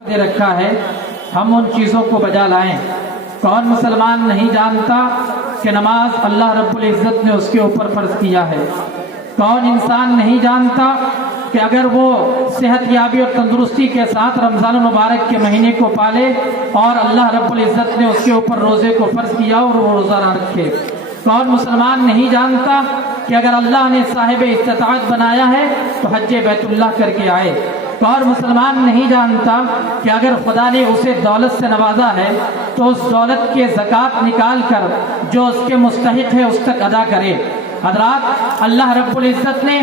दे रखा है, हम उन चीज़ों को बजा लाएं। कौन मुसलमान नहीं जानता कि नमाज अल्लाह रब्बुल इज़्ज़त ने उसके ऊपर फ़र्ज किया है। कौन इंसान नहीं जानता कि अगर वो सेहत याबी और तंदुरुस्ती के साथ रमज़ान मुबारक के महीने को पाले और अल्लाह रब्बुल इज़्ज़त ने उसके ऊपर रोज़े को फ़र्ज किया और वो रोज़ा ना रखे। कौन मुसलमान नहीं जानता कि अगर अल्लाह ने साहिब इस्तिताअत बनाया है तो हज बैतुल्लाह करके आए। कौन मुसलमान नहीं जानता कि अगर खुदा ने उसे दौलत से नवाजा है तो उस दौलत के ज़कात निकाल कर जो उसके मुस्तहिक है उस तक अदा करे। हज़रात, अल्लाह रब्बुल इज़्ज़त ने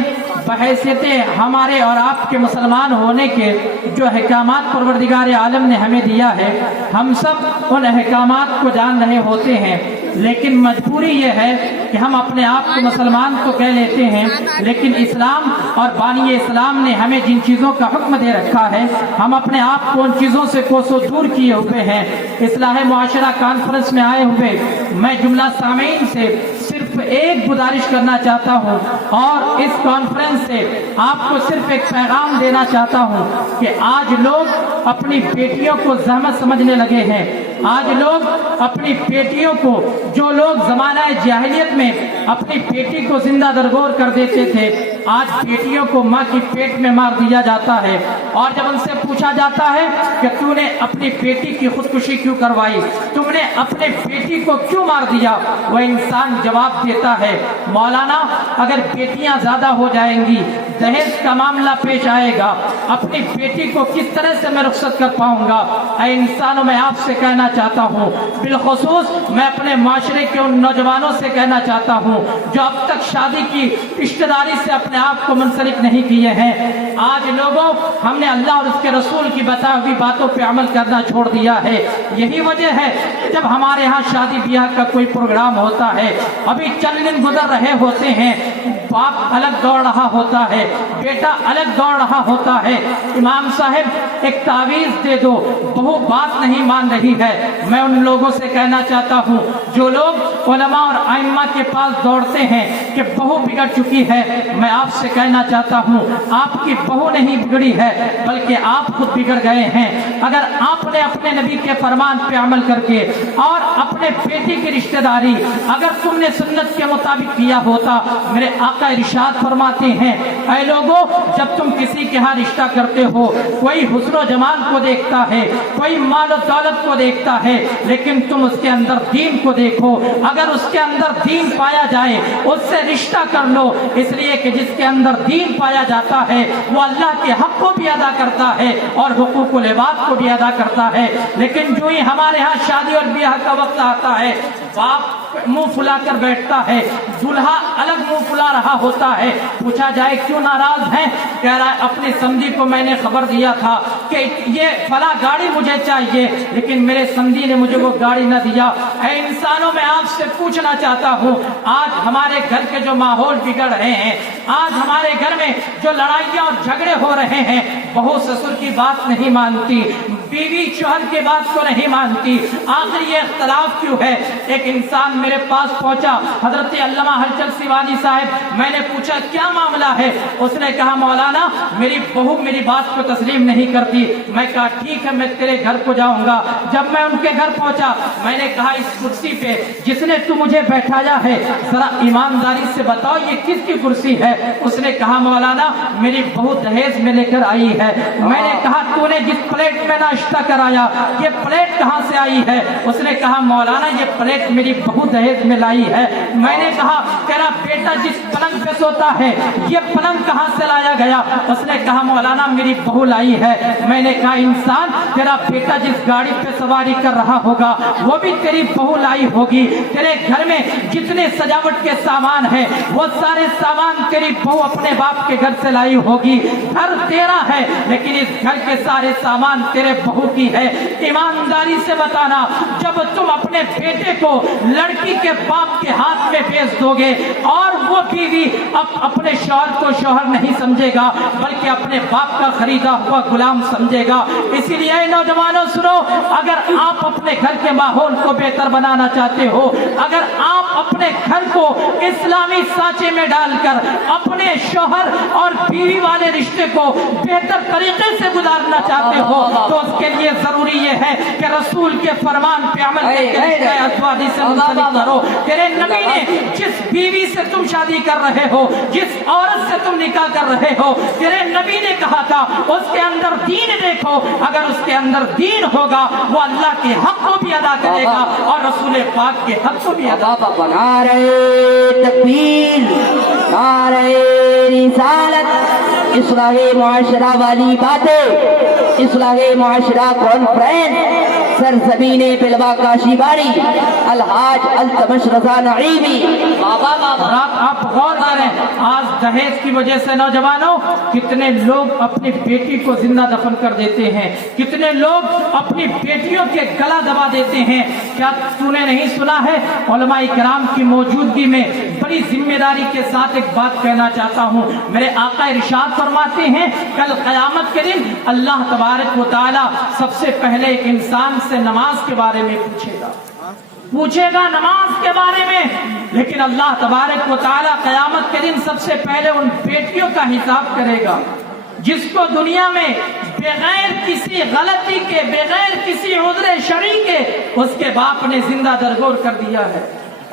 बहैसियत हमारे और आपके मुसलमान होने के जो अहकामात परवरदिगार आलम ने हमें दिया है, हम सब उन अहकामात को जान रहे होते हैं, लेकिन मजबूरी ये है कि हम अपने आप को मुसलमान तो कह लेते हैं, लेकिन इस्लाम और बानी इस्लाम ने हमें जिन चीज़ों का हुक्म दे रखा है हम अपने आप को उन चीज़ों से कोसों दूर किए हुए हैं। इस्लाह मुआशरा कॉन्फ्रेंस में आए हुए मैं जुमला सामीन से सिर्फ एक गुजारिश करना चाहता हूँ और इस कॉन्फ्रेंस से आपको सिर्फ एक पैगाम देना चाहता हूँ कि आज लोग अपनी बेटियों को ज़हमत समझने लगे हैं। आज लोग अपनी बेटियों को, जो लोग ज़माना जाहिलियत में अपनी बेटी को जिंदा दरगोर कर देते थे, आज बेटियों को माँ की पेट में मार दिया जाता है। और जब उनसे पूछा जाता है कि तूने अपनी बेटी की खुदकुशी क्यों करवाई, तुमने अपने बेटी को क्यों मार दिया, वह इंसान जवाब देता है, मौलाना अगर बेटियां ज्यादा हो जाएंगी, दहेज का मामला पेश आएगा, अपनी बेटी को किस तरह से मैं रुखसत कर पाऊंगा। ऐ इंसानों, मैं आपसे कहना चाहता हूँ, बिलखुसूस मैं अपने माशरे के उन नौजवानों से कहना चाहता हूँ जो अब तक शादी की रिश्तेदारी से अपने आप को मुंसलिक नहीं किए हैं। आज लोगों, हमने अल्लाह और उसके रसूल की बताई हुई बातों पे अमल करना छोड़ दिया है। यही वजह है कि जब हमारे यहाँ शादी ब्याह का कोई प्रोग्राम होता है, अभी चंद दिन गुजर रहे होते हैं, बाप अलग दौड़ रहा होता है, बेटा अलग दौड़ रहा होता है, इमाम साहब एक तावीज़ दे दो, बहू बात नहीं मान रही है। मैं उन लोगों से कहना चाहता हूँ जो लोग उलमा और आइम्मा के पास दौड़ते हैं कि बहू बिगड़ चुकी है, मैं आपसे कहना चाहता हूँ आपकी बहू नहीं बिगड़ी है बल्कि आप खुद बिगड़ गए हैं। अगर आपने अपने नबी के फरमान पे अमल करके और अपने बेटी की रिश्तेदारी अगर तुमने सुन्नत के मुताबिक किया होता, मेरे आका इरशाद फरमाते हैं, ऐ लोगों, जब तुम किसी के यहाँ रिश्ता करते हो, कोई हुस्न और जमाल को देखता है, कोई माल और दौलत को देखता है, लेकिन तुम उसके अंदर दीन को देखो। अगर उसके अंदर दीन पाया जाए उससे रिश्ता कर लो, इसलिए कि जिसके अंदर दीन पाया जाता है वो अल्लाह के हक को भी अदा करता है और हुकूकुल इबाद को भी अदा करता है। लेकिन जो ही हमारे यहाँ शादी और ब्याह का वक्त आता है, बाप मुंह फुला कर बैठता है, दूल्हा अलग मुंह फुला रहा होता है। पूछा जाए क्यों नाराज हैं, कह रहा है अपनी समधी को मैंने खबर दिया था कि ये फला गाड़ी मुझे चाहिए, लेकिन मेरे समधी ने मुझे वो गाड़ी न दिया। ऐ इंसानों, मैं आपसे पूछना चाहता हूँ, आज हमारे घर के जो माहौल बिगड़ रहे हैं, आज हमारे घर में जो लड़ाइयाँ और झगड़े हो रहे हैं, बहू ससुर की बात नहीं मानती, बीवी शौहर की बात को नहीं मानती, आखिर ये इख्तलाफ क्यों है। एक इंसान मेरे पास पहुंचा, हजरत अल्लामा हलचल सिवानी साहब, मैंने पूछा क्या मामला है, उसने कहा मौलाना मेरी बहू मेरी बात को तस्लीम नहीं करती। मैं कहा ठीक है, मैं तेरे घर को जाऊंगा। जब मैं उनके घर पहुंचा, मैंने कहा इस कुर्सी पे जिसने तू मुझे बैठाया है, जरा ईमानदारी से बताओ ये किसकी कुर्सी है। उसने कहा मौलाना मेरी बहू दहेज में लेकर आई है। मैंने कहा तूने जिस प्लेट में नाश्ता कराया, ये प्लेट कहाँ से आई है। उसने कहा मौलाना ये प्लेट मेरी बहू दहेज में लाई है। मैंने कहा तेरा बेटा जिस पलंग पे सोता है, ये पलंग कहाँ से लाया गया। उसने कहा मौलाना मेरी बहू लाई है। मैंने कहा इंसान, तेरा बेटा जिस गाड़ी पे सवारी कर रहा होगा वो भी तेरी बहू लाई होगी। तेरे घर में जितने सजावट के सामान है वो सारे सामान तेरी बहू अपने बाप के घर से लाई होगी। घर तेरा है लेकिन इस घर के सारे सामान तेरे बहू की है। ईमानदारी से बताना, जब तुम अपने बेटे को लड़की के बाप के हाथ में भेज दोगे और वो बीवी अपने शौहर को शौहर नहीं समझेगा बल्कि अपने बाप का खरीदा हुआ गुलाम समझेगा। इसीलिए नौजवानों सुनो, अगर आप अपने घर के माहौल को बेहतर बनाना चाहते हो, अगर आप अपने घर को इस्लामी सांचे में डालकर अपने शौहर और बीवी वाले रिश्ते को बेहतर तरीके से गुजारना चाहते हो तो उसके हैं कि रसूल के फरमान पे अमल करके से मुंसलिक करो। तेरे नबी ने जिस बीवी से तुम शादी कर रहे हो, जिस औरत से तुम निकाह कर रहे हो, तेरे नबी ने कहा था उसके अंदर दीन देखो, अगर उसके अंदर दीन होगा वो अल्लाह के हक को भी अदा करेगा और रसूल पाक के हक को भी अदा करेगा। नारे तकबीर, नारे रिसालत, इस्लाहे मुआशरा वाली बातें, इस्लाहे मुआशरा कॉन्फ्रेंस सरजमीने बिलवा काशीबारी अलहाज अल्तमश रजा नईमी। आप गौर करें, आज दहेज की वजह से नौजवानों कितने लोग अपनी बेटी को जिंदा दफन कर देते हैं, कितने लोग अपनी बेटियों के गला दबा देते हैं। क्या तूने नहीं सुना है? उलमा इकराम की मौजूदगी में बड़ी जिम्मेदारी के साथ एक बात कहना चाहता हूँ। मेरे आका इरशाद फरमाते हैं कल क़यामत के दिन अल्लाह तबारक व तआला सबसे पहले एक इंसान से नमाज के बारे में पूछेगा नमाज के बारे में। लेकिन अल्लाह तबारक व तआला क़यामत के दिन सबसे पहले उन बेटियों का हिसाब करेगा जिसको दुनिया में बगैर किसी गलती के, बगैर किसी उज़्र शरई के उसके बाप ने जिंदा दरगोर कर दिया है।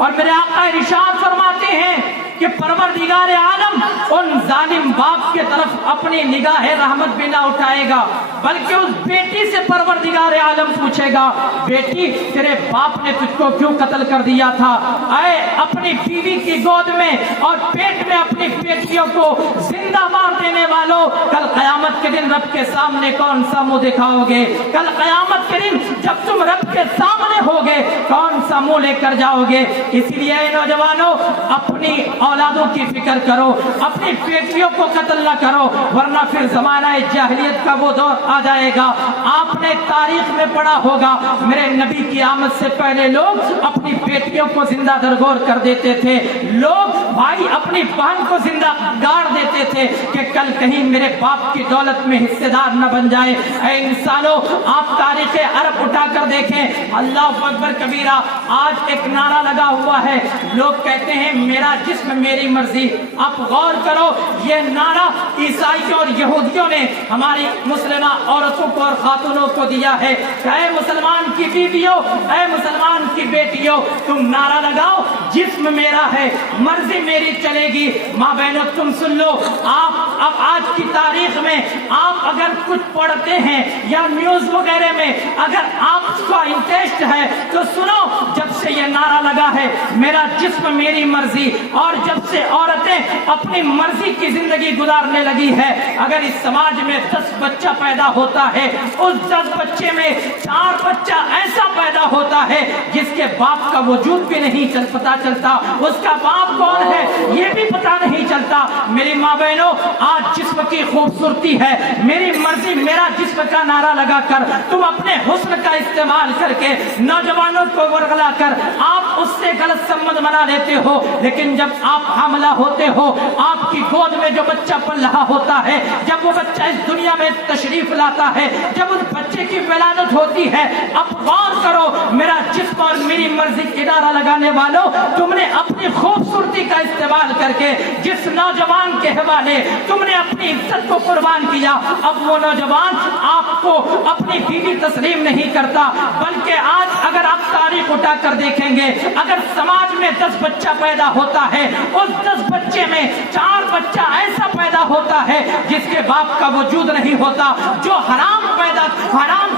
और मेरे आका इरशाद फरमाते हैं कि परवरदिगार आलम उन जालिम बाप के तरफ अपनी निगाह रहमत भी ना उठाएगा, बल्कि उस बेटी से परवरदिगार आलम पूछेगा, बेटी तेरे बाप ने तुझको क्यों कत्ल कर दिया था? आए अपनी बीवी की गोद में और पेट में अपनी बेटियों को जिंदा मार देने वालों, कल क़यामत के दिन रब के सामने कौन सा मुंह दिखाओगे? कल क़यामत के दिन जब तुम रब के सामने होगे कौन सा मुंह लेकर जाओगे? इसलिए नौजवानों अपनी औलादों की फिक्र करो, अपनी बेटियों को कत्ल न करो, वरना फिर जमाना जाहिलियत का वो दौर आ जाएगा। आपने तारीख में पढ़ा होगा मेरे नबी की आमद से पहले लोग अपनी बेटियों को जिंदा दरगोर कर देते थे। लोग भाई अपनी बहन को जिंदा गाड़ देते थे कि कल कहीं मेरे बाप की दौलत में हिस्सेदार न बन जाए। ऐ इंसानों, आप तारीख अरब उठा कर देखें, अल्लाह अकबर कबीरा। आज एक नारा लगा हुआ है, लोग कहते हैं मेरा जिस्म मेरी मर्जी। आप गौर करो, ये नारा ईसाइयों और यहूदियों ने हमारी मुस्लिमा औरतों को और खातूनों को दिया है। ऐ मुसलमान की बीवियों, ऐ मुसलमान की बेटियों, तुम नारा लगाओ जिस्म मेरा है, मर्जी मेरी चलेगी। माँ बहनों तुम सुन लो, आप अब आज की तारीख में आप अगर कुछ पढ़ते हैं या न्यूज वगैरह में अगर आपका इंटरेस्ट है तो सुनो, जब से ये नारा लगा है मेरा जिस्म मेरी मर्जी, और जब से औरतें अपनी मर्जी की जिंदगी गुजारने लगी है, अगर इस समाज में 10 बच्चा पैदा होता है, उस 10 बच्चे में 4 बच्चा ऐसा पैदा होता है जिसके बाप का वजूद भी नहीं पता चलता, उसका बाप कौन है ये भी पता नहीं चलता। मेरी माँ बहनों, आज जिस्म की खूबसूरती है, मेरी मर्जी मेरा जिस्म का नारा लगाकर तुम अपने हुस्न का इस्तेमाल करके नौजवानों को वरगला कर आप उससे गलत संबंध बना लेते हो। लेकिन जब आप हमला होते हो, आपकी गोद में जो बच्चा पल रहा होता है, जब वो बच्चा इस दुनिया में तशरीफ लाता है, जब उस बच्चे की विलादत होती है, अब गौर करो, मेरा जिस्म और मेरी मर्जी की नारा लगाने वालों, तुमने अपनी खूबसूरती का इस्तेमाल करके जिस नौजवान के हवाले तुमने अपनी इज्जत को कुर्बान किया, अब वो नौजवान आपको अपनी बीवी तस्लीम नहीं करता। बल्कि आज अगर आप तारीख उठा कर देखेंगे, अगर समाज में 10 बच्चा पैदा होता है, उस 10 बच्चे में 4 बच्चा ऐसा पैदा होता है जिसके बाप का वजूद नहीं होता, जो हराम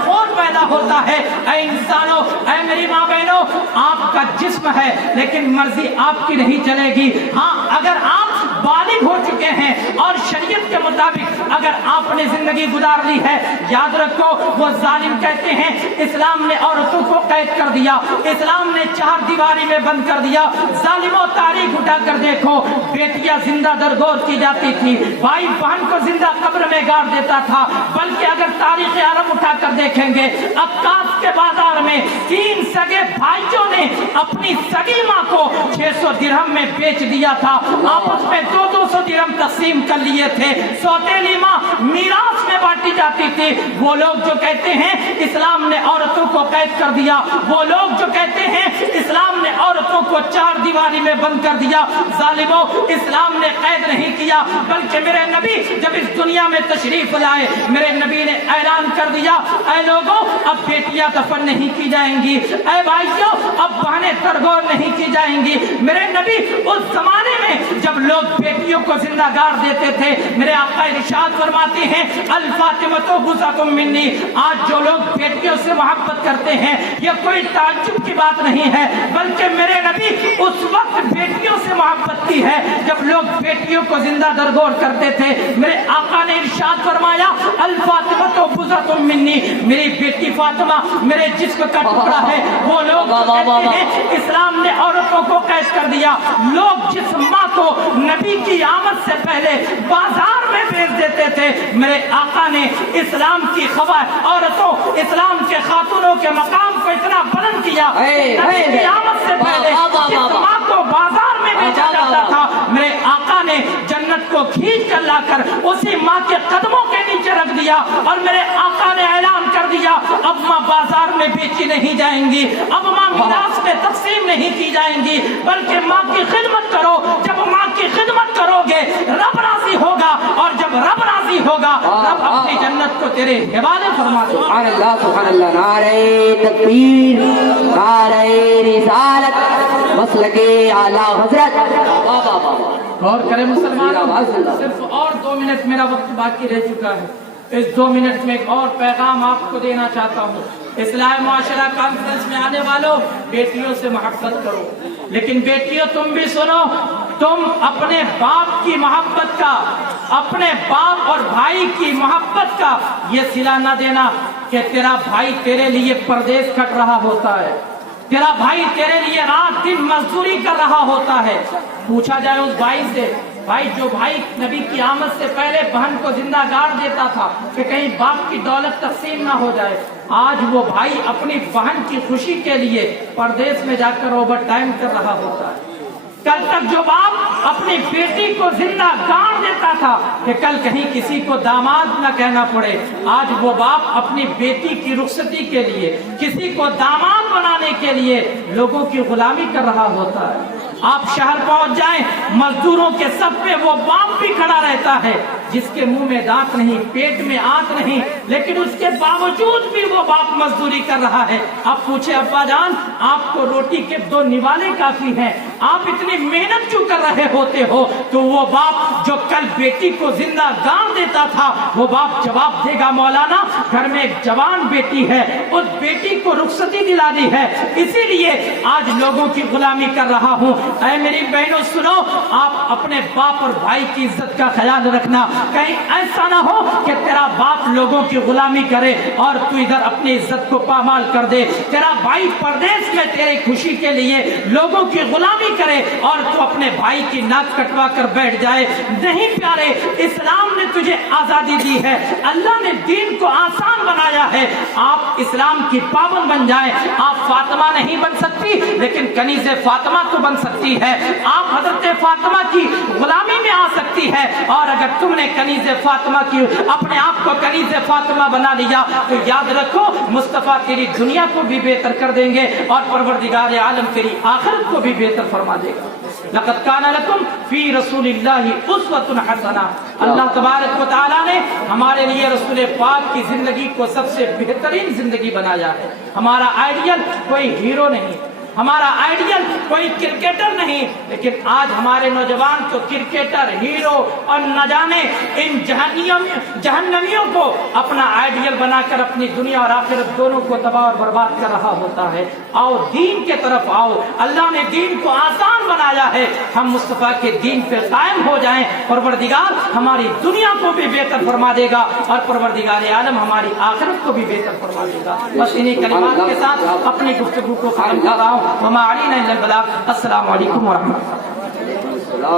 खोर पैदा होता है। ऐ इंसानों, ऐ मेरी माँ बहनों, आपका जिस्म है लेकिन मर्जी आपकी नहीं चलेगी। हाँ, अगर आप बालिग हो चुके हैं और शरीयत के मुताबिक अगर आपने जिंदगी गुजार ली है, याद रखो वो जालिम कहते हैं इस्लाम ने औरतों को कैद कर दिया, इस्लाम ने 4 दीवारी में बंद कर दिया। जालिमों, तारीख उठा कर देखो, बेटियां जिंदा दरगोर की जाती थी, भाई बहन को जिंदा कब्र में गाड़ देता था। बल्कि अगर तारीख अरब उठा कर देखेंगे, अक्कास के बाजार में 3 सगे भाइयों ने अपनी सगी माँ को 600 दिरहम में बेच दिया था, आपस में 200 दिरहम तकसीम कर लिए थे। सौतेली माँ मीरास में बांटी जाती थी। वो लोग जो कहते हैं इस्लाम ने औरतों को कैद कर दिया, वो लोग जो कहते हैं इस्लाम ने औरतों को 4 दीवारी में बंद कर दिया, जालिमों, इस्लाम ने कैद नहीं किया, बल्कि मेरे नबी जब इस दुनिया में तशरीफ लाए, मेरे नबी ने ऐलान कर दिया, ऐ लोगों, अब बेटियां दफन नहीं की जाएंगी, ऐ भाइयों अब बहनें तरगोर नहीं की जाएंगी। मेरे नबी उस जमाने में जब लोग बेटियों को जिंदा गाड़ देते थे, मेरे आका इरशाद फरमाते हैं अल फातिमतु गुज़अतुम मिन्नी, आज जो लोग बेटियों से मोहब्बत करते हैं ये कोई ताज्जुब की बात नहीं है, बल्कि मेरे नबी उस वक्त बेटियों से मोहब्बत की है जब लोग बेटियों को जिंदा दरगोर करते थे। मेरे आका ने इरशाद फरमाया अल फातिमतु गुज़अतुम मिन्नी, मेरी बेटी फातिमा मेरे जिस्म का टुकड़ा है। वो लोग कहते हैं इस्लाम ने औरतों को कैद कर दिया। लोग जिस माँ को नबी की आमद से पहले बाजार में बेच देते थे, मेरे आका ने इस्लाम की खबर औरतों, इस्लाम के खातूनों के मकाम को इतना बुलंद किया। नबी की आमद से पहले जिस माँ को बाजार में बेचा जाता था, मेरे आका ने जन्नत को खींच कर लाकर उसी माँ के कदमों के नीचे रख दिया और मेरे आका ने ऐलान कर दिया अब माँ बाजार में बेची नहीं जाएंगी, अब माँ मिरास में तकसीम नहीं की जाएंगी, बल्कि माँ की खिदमत करो। जब माँ की खिदमत करोगे रब राजी होगा और जब रब राजी होगा रब अपनी जन्नत को तेरे हवाले फरमा देगा। सुभान अल्लाह, सुभान अल्लाह। नारे तकबीर, नारे रिसालत, मसलके आला हजरत। वाह वाह वाह। और करें मुसलमान, सिर्फ और 2 मिनट मेरा वक्त बाकी रह चुका है। इस 2 मिनट में एक और पैगाम आपको देना चाहता हूँ। इस्लाह मुआशरा कॉन्फ्रेंस में आने वालों, बेटियों से मोहब्बत करो, लेकिन बेटियों तुम भी सुनो, तुम अपने बाप की मोहब्बत का, अपने बाप और भाई की मोहब्बत का ये सिला न देना कि तेरा भाई तेरे लिए परदेश कट रहा होता है, तेरा भाई तेरे लिए रात दिन मजदूरी कर रहा होता है। पूछा जाए उस भाई से, भाई जो भाई नबी की आमद से पहले बहन को जिंदा गाड़ देता था कि कहीं बाप की दौलत तकसीम ना हो जाए, आज वो भाई अपनी बहन की खुशी के लिए परदेश में जाकर ओवर टाइम कर रहा होता है। कल तक जो बाप अपनी बेटी को जिंदा गाड़ देता था कि कल कहीं किसी को दामाद न कहना पड़े, आज वो बाप अपनी बेटी की रुखसती के लिए, किसी को दामाद बनाने के लिए लोगों की गुलामी कर रहा होता है। आप शहर पहुंच जाएं, मजदूरों के सब पे वो बाप भी खड़ा रहता है जिसके मुंह में दांत नहीं, पेट में आंत नहीं, लेकिन उसके बावजूद भी वो बाप मजदूरी कर रहा है। आप पूछे अब्बा जान आपको रोटी के 2 निवाले काफी हैं, आप इतनी मेहनत क्यों कर रहे होते हो? तो वो बाप जो कल बेटी को जिंदा गाड़ देता था, वो बाप जवाब देगा मौलाना घर में एक जवान बेटी है, उस बेटी को रुखसती दिलानी है, इसीलिए आज लोगों की गुलामी कर रहा हूँ। ऐ मेरी बहनों सुनो, आप अपने बाप और भाई की इज्जत का ख्याल रखना, कहीं ऐसा ना हो कि तेरा बाप लोगों की गुलामी करे और तू इधर अपनी इज्जत को पामाल कर दे, तेरा भाई परदेश में तेरी खुशी के लिए लोगों की गुलामी करे और तू अपने भाई की नाक कटवा कर बैठ जाए। नहीं प्यारे, इस्लाम ने तुझे आजादी दी है, अल्लाह ने दीन को आसान बनाया है, आप इस्लाम की पाबंद बन जाए। आप फातिमा नहीं बन सकती लेकिन कनीज़े फातिमा तो बन सकती है, आप हजरत फातिमा की गुलामी में आ सकती है। और अगर तुमने कनीज़े फातिमा की अपने आप को कनीज़े फातिमा बना लिया तो याद रखो मुस्तफा तेरी दुनिया को भी बेहतर कर देंगे और परवरदिगार आलम तेरी आखिरत को भी बेहतर फरमा देगा। लक़द काना लकुम फी रसूलिल्लाहि उस्वतुन हसना। अल्लाह तबारक व तआला ने हमारे लिए रसूल पाक की जिंदगी को सबसे बेहतरीन जिंदगी बनाया है। हमारा आइडियल कोई हीरो नहीं, हमारा आइडियल कोई क्रिकेटर नहीं, लेकिन आज हमारे नौजवान तो क्रिकेटर, हीरो और न जाने इन जहन्नमियों को अपना आइडियल बनाकर अपनी दुनिया और आखिरत दोनों को तबाह और बर्बाद कर रहा होता है। आओ दीन के तरफ आओ, अल्लाह ने दीन को आसान बनाया है, हम मुस्तफा के दीन पे कायम हो जाएं, परवरदिगार हमारी दुनिया को भी बेहतर फरमा देगा और परवरदिगार आलम हमारी आखिरत को भी बेहतर फरमा देगा। बस इन्हीं कलिमात के साथ अपनी गुफ्तगू को खत्म कर रहा हूँ। अस्सलामु अलैकुम व रहमतुल्लाह।